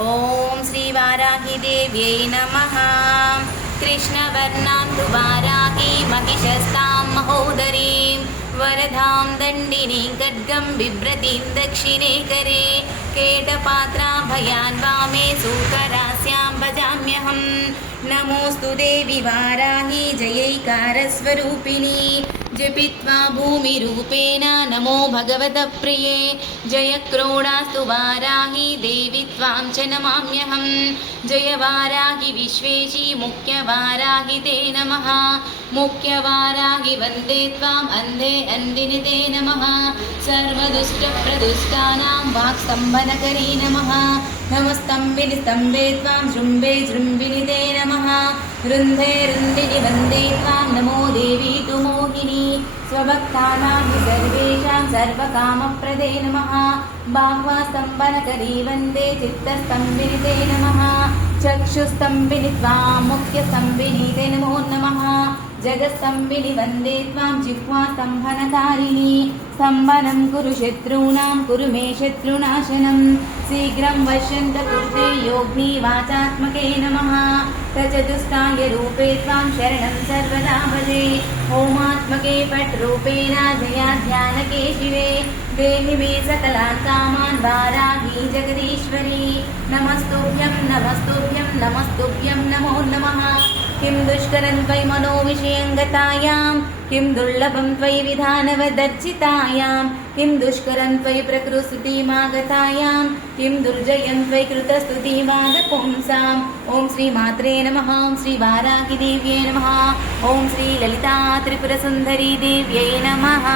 ॐ श्रीवाराहिदेव्यै नमः। कृष्णवर्णां तु वाराही महिषस्तां महोदरीं वरदां दण्डिनीं खड्गं बिभ्रतीं दक्षिणे करे केटपात्राभयान् वामे सूकरास्यां भजाम्यहम्। नमोऽस्तु देवि वाराही जयैकारस्वरूपिणी जपित्वा भूमिरूपेण नमो भगवतप्रिये जयक्रोडास्तु वाराही देवि त्वां च नमाम्यहम्। जय वाराही विश्वेशी मुख्यवाराही ते नमः। मुख्यवाराही वन्दे त्वाम् अन्धे अन्दिनि ते नमः। सर्वदुष्टप्रदुष्टानां वाक्स्तम्भनकरी नमः। नमस्तम्बिनि स्तम्भे त्वां जृम्भे जृम्भिनि ते नमः। रुन्धे रुन्दिनि वन्दे त्वां नमो देवी तु मोहिनी स्वभक्तानां हि सर्वेषां सर्वकामप्रदे नमः। बाह्वास्तम्भनकरी वन्दे चित्तस्तम्भिनि ते नमः। चक्षुस्तम्भिनि त्वां मुख्यस्तम्भिनि ते नमो नमः। जगत्स्तम्भिनि वन्दे त्वां जिह्वास्तम्भनकारिणी स्तम्भनं कुरु शत्रूणां कुरु मे शत्रुनाशनं शीघ्रं वश्यन्त कुरुते योग्नी वाचात्मके नमः। तचतुष्टाय रूपे त्वां शरणं सर्वदा भजे ओमात्मके पट्रूपेण जयाध्यानके शिवे देहि मे सकलान् कामान् वाराही जगदीश्वरी नमस्तुभ्यं नमस्तुभ्यं नमस्तुभ्यं नमो नमः। किं दुष्करं त्वयि मनोविषयं गतायां किं दुर्लभं त्वयि विधानवदर्शितायां किं दुष्करं त्वयि प्रकृतिमागतायां किं दुर्जयं त्वयि कृतस्तुतिवादपुंसाम्। ॐ श्रीमात्रे नमः। ॐ श्रीवाराहिदेव्यै नमः। ॐ श्रीललिता त्रिपुरसुन्दरी देव्यै नमः।